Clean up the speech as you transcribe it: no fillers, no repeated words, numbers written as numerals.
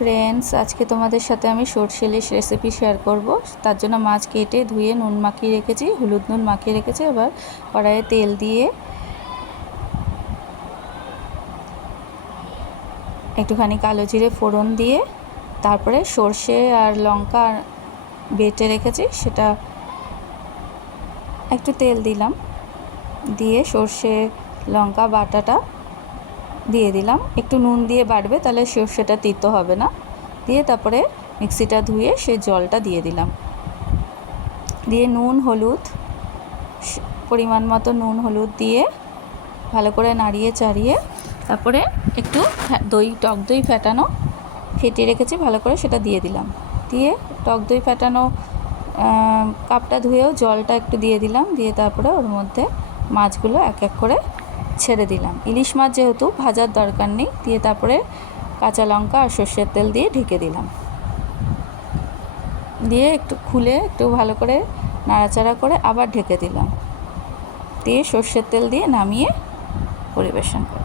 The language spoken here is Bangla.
ফ্রেন্ডস, আজকে তোমাদের সাথে আমি সরষে ইলিশ রেসিপি শেয়ার করব। তার জন্য মাছ কেটে ধুয়ে নুন মাখিয়ে রেখেছি, হলুদ নুন মাখিয়ে রেখেছি। এবার কড়াইয়ে তেল দিয়ে একটুখানি কালো জিরে ফোড়ন দিয়ে তারপরে সরষে আর লঙ্কা বেটে রেখেছি সেটা একটু তেল দিলাম, দিয়ে সরষে লঙ্কা বাটাটা দিয়ে দিলাম। একটু নুন দিয়ে বাটবে, তাহলে সর্ষেটা তিতো হবে না। দিয়ে তারপরে মিক্সিটা ধুয়ে সেই জলটা দিয়ে দিলাম, দিয়ে নুন হলুদ পরিমাণ মতো নুন হলুদ দিয়ে ভালো করে নাড়িয়ে চাড়িয়ে তারপরে একটু টক দই ফেটিয়ে রেখেছি ভালো করে, সেটা দিয়ে দিলাম। দিয়ে টক দই ফেটানো কাপটা ধুয়েও জলটা একটু দিয়ে দিলাম, দিয়ে তারপরে ওর মধ্যে মাছগুলো এক এক করে ছেড়ে দিলাম। ইলিশ মাছ যেহেতু ভাজার দরকার নেই, দিয়ে তারপরে কাঁচা লঙ্কা আর সর্ষের তেল দিয়ে ঢেকে দিলাম। দিয়ে একটু খুলে একটু ভালো করে নাড়াচাড়া করে আবার ঢেকে দিলাম, দিয়ে সর্ষের তেল দিয়ে নামিয়ে পরিবেশন করলাম।